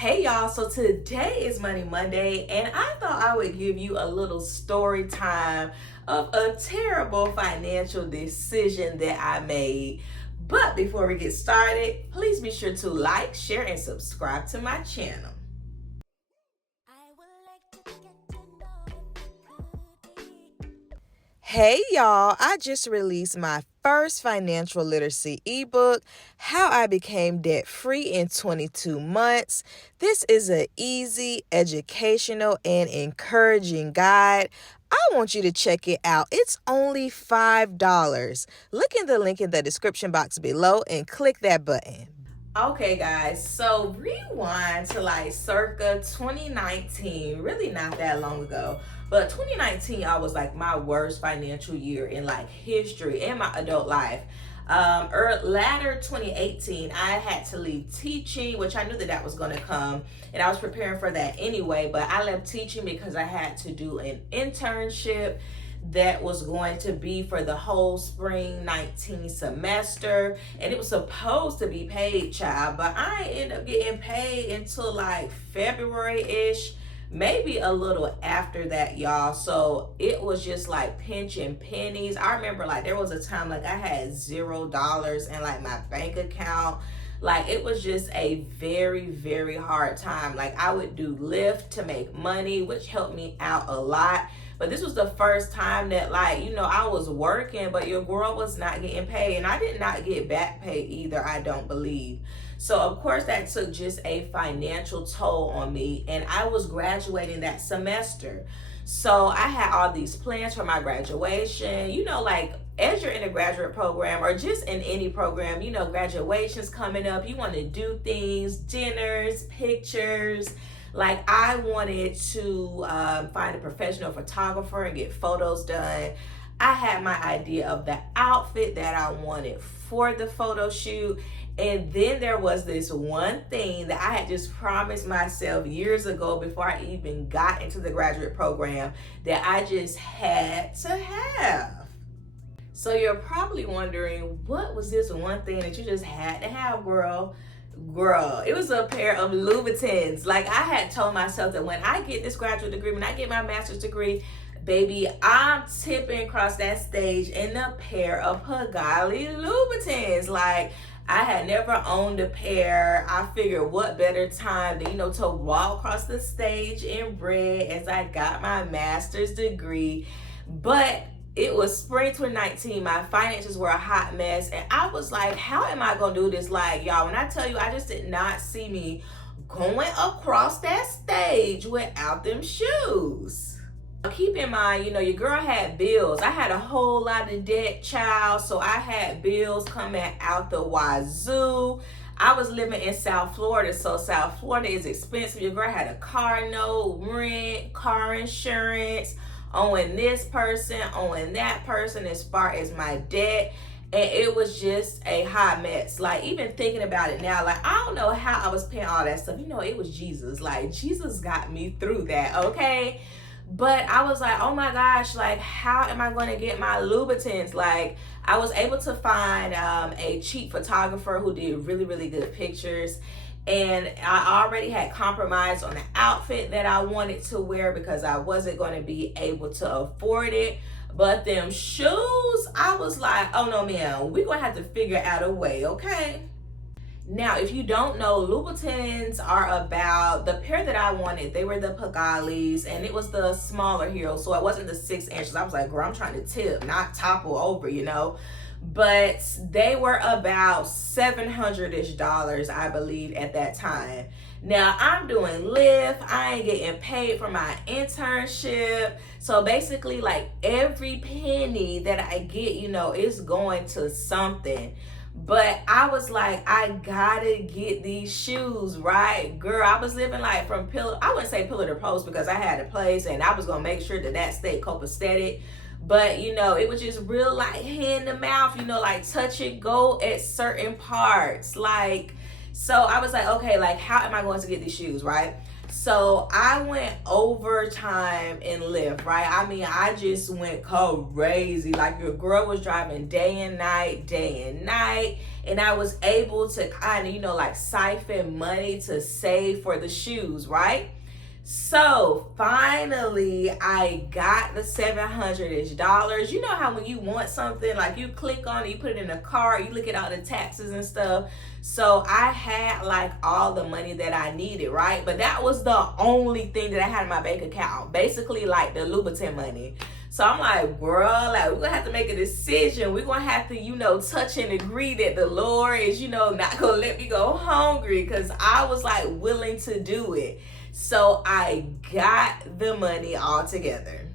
Hey y'all, so today is Money Monday, and I thought I would give you a little story time of a terrible financial decision that I made. But before we get started, please be sure to like, share, and subscribe to my channel. Hey y'all, I just released my first financial literacy ebook, How I Became Debt Free in 22 Months. This is an easy, educational, and encouraging guide. I want you to check it out. It's only $5. Look in the link in the description box below and click that button. Okay guys, so rewind to like circa 2019, really not that long ago, but 2019 I was like my worst financial year in like history in my adult life. Latter 2018 I had to leave teaching, which I knew that was going to come, and I was preparing for that anyway, but I left teaching because I had to do an internship that was going to be for the whole spring 19 semester, and it was supposed to be paid, child, but I ended up getting paid until like February-ish, maybe a little after that, y'all. So it was just like pinching pennies. I remember like there was a time like I had $0 in like my bank account. Like it was just a very, very hard time. Like I would do Lyft to make money, which helped me out a lot. But this was the first time that, like, you know, I was working, but your girl was not getting paid. And I did not get back pay either, I don't believe. So, of course, that took just a financial toll on me. And I was graduating that semester. So I had all these plans for my graduation. You know, like, as you're in a graduate program or just in any program, you know, graduation's coming up. You want to do things, dinners, pictures. Like I wanted to find a professional photographer and get photos done. I had my idea of the outfit that I wanted for the photo shoot. And then there was this one thing that I had just promised myself years ago before I even got into the graduate program that I just had to have. So you're probably wondering, what was this one thing that you just had to have, girl? Girl, it was a pair of Louboutins. Like I had told myself that when I get this graduate degree, when I get my master's degree, baby, I'm tipping across that stage in a pair of Pagani Louboutins. Like I had never owned a pair. I figured what better time than, you know, to walk across the stage in red as I got my master's degree. But it was spring 2019. My finances were a hot mess. And I was like, how am I going to do this? Like, y'all, when I tell you, I just did not see me going across that stage without them shoes. Keep in mind, you know, your girl had bills. I had a whole lot of debt, child. So I had bills coming out the wazoo. I was living in South Florida, so South Florida is expensive. Your girl had a car note, rent, car insurance, owing this person, owing that person as far as my debt. And it was just a hot mess. Like even thinking about it now, like I don't know how I was paying all that stuff. You know, it was Jesus. Like Jesus got me through that, okay? But I was like, oh my gosh, like how am I going to get my Louboutins? Like I was able to find a cheap photographer who did really, really good pictures. And I already had compromised on the outfit that I wanted to wear because I wasn't going to be able to afford it. But them shoes, I was like, oh no, man, we're going to have to figure out a way, okay? Now, if you don't know, Louboutins are about, the pair that I wanted, they were the Pagalis, and it was the smaller heel, so it wasn't the 6 inches. I was like, girl, I'm trying to tip, not topple over, you know? But they were about $700-ish, I believe, at that time. Now I'm doing Lyft. I ain't getting paid for my internship. So basically, like every penny that I get, you know, is going to something. But I was like, I gotta get these shoes, right? Girl, I was living like from pillar, I wouldn't say pillar to post because I had a place and I was gonna make sure that that stayed copacetic. But, you know, it was just real like hand to mouth, you know, like touch it, go at certain parts. Like So I was like, okay, like how am I going to get these shoes, right? So I went overtime in Lyft, right? I mean, I just went crazy. Like your girl was driving day and night, day and night. And I was able to kind of, like siphon money to save for the shoes, right? So finally, I got the $700-ish. You know how when you want something, like you click on it, you put it in a cart, you look at all the taxes and stuff. So I had like all the money that I needed, right? But that was the only thing that I had in my bank account, basically like the Louboutin money. So I'm like, girl, like we're gonna have to make a decision. We're gonna have to, touch and agree that the Lord is, not gonna let me go hungry, because I was like willing to do it. So I got the money all together.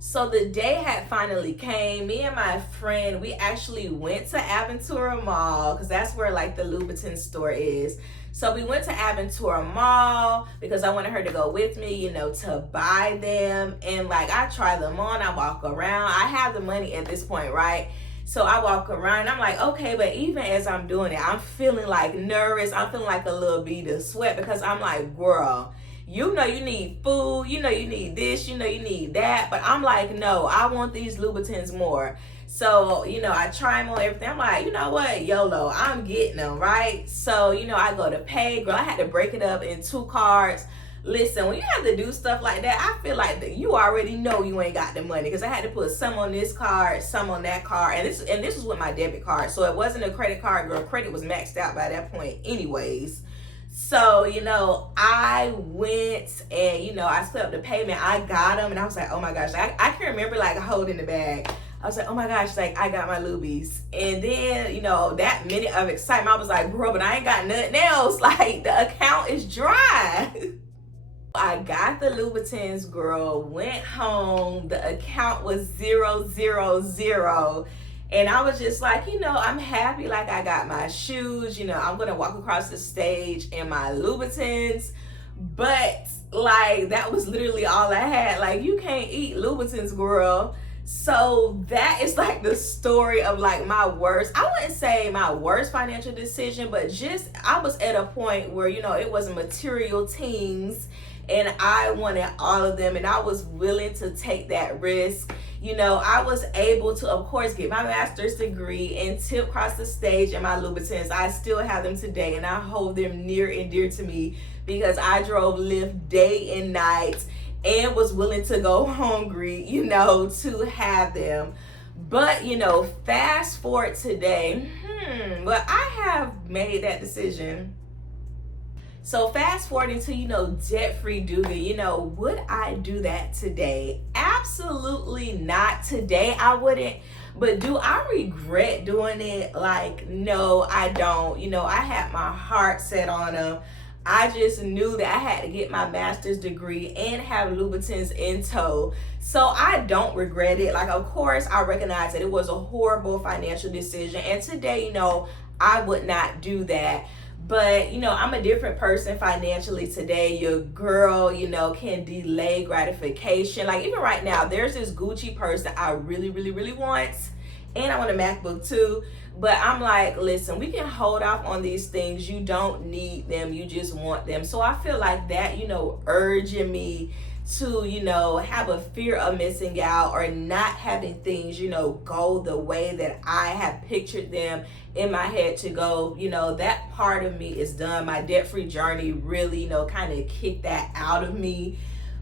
So the day had finally came. Me and my friend, we actually went to Aventura Mall, because that's where like the Louboutin store is. So we went to Aventura Mall because I wanted her to go with me, to buy them. And like I try them on, I walk around. I have the money at this point, right? So I walk around, I'm like, okay, but even as I'm doing it, I'm feeling like nervous. I'm feeling like a little bead of sweat, because I'm like, girl, you need food, you need this, you need that. But I'm like, no, I want these Louboutins more. So, I try them on everything. I'm like, you know what, YOLO, I'm getting them, right? So, I go to pay. Girl, I had to break it up in 2 cards. Listen, when you have to do stuff like that, I feel like you already know you ain't got the money, because I had to put some on this card, some on that card, and this was with my debit card. So it wasn't a credit card, girl. Credit was maxed out by that point anyways. So, I went and, I set up the payment. I got them and I was like, oh my gosh, I can remember like holding the bag. I was like, oh my gosh, like I got my Lubies. And then, that minute of excitement, I was like, bro, but I ain't got nothing else. Like the account is dry. I got the Louboutins, girl, went home. The account was 000. And I was just like, I'm happy. Like I got my shoes, I'm going to walk across the stage in my Louboutins. But like, that was literally all I had. Like, you can't eat Louboutins, girl. So that is like the story of like my worst, I wouldn't say my worst financial decision, but just, I was at a point where, it was material things and I wanted all of them, and I was willing to take that risk. I was able to, of course, get my master's degree and tip across the stage in my Louboutins. I still have them today, and I hold them near and dear to me because I drove Lyft day and night and was willing to go hungry, to have them. But, fast forward today, well, I have made that decision. So fast forwarding to, debt-free Duggan, would I do that today? Absolutely not. Today I wouldn't. But do I regret doing it? Like, no, I don't. I had my heart set on them. I just knew that I had to get my master's degree and have Louboutins in tow. So I don't regret it. Like, of course, I recognize that it was a horrible financial decision. And today, I would not do that. But, I'm a different person financially today. Your girl, can delay gratification. Like, even right now, there's this Gucci purse that I really, really, really want. And I want a MacBook too. But I'm like, listen, we can hold off on these things. You don't need them. You just want them. So I feel like that, urging me to, have a fear of missing out or not having things, go the way that I have pictured them in my head to go, that part of me is done. My debt-free journey really, kind of kicked that out of me.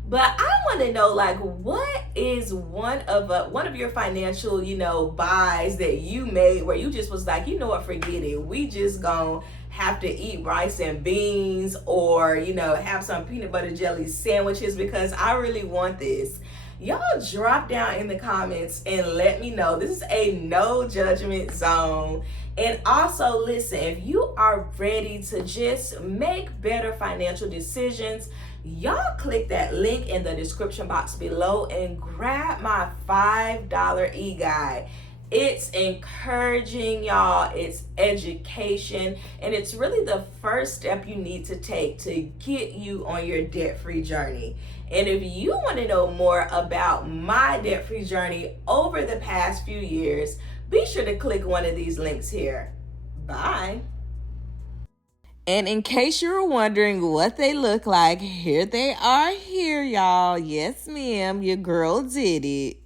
But I want to know, like, what is one of your financial, buys that you made where you just was like, what, forget it. We just gonna have to eat rice and beans or, have some peanut butter jelly sandwiches because I really want this. Y'all drop down in the comments and let me know. This is a no judgment zone. And also, listen, if you are ready to just make better financial decisions, y'all click that link in the description box below and grab my $5 e-guide. It's encouraging, y'all. It's education. And it's really the first step you need to take to get you on your debt-free journey. And if you want to know more about my debt-free journey over the past few years, be sure to click one of these links here. Bye. And in case you were wondering what they look like, here they are here, y'all. Yes, ma'am, your girl did it.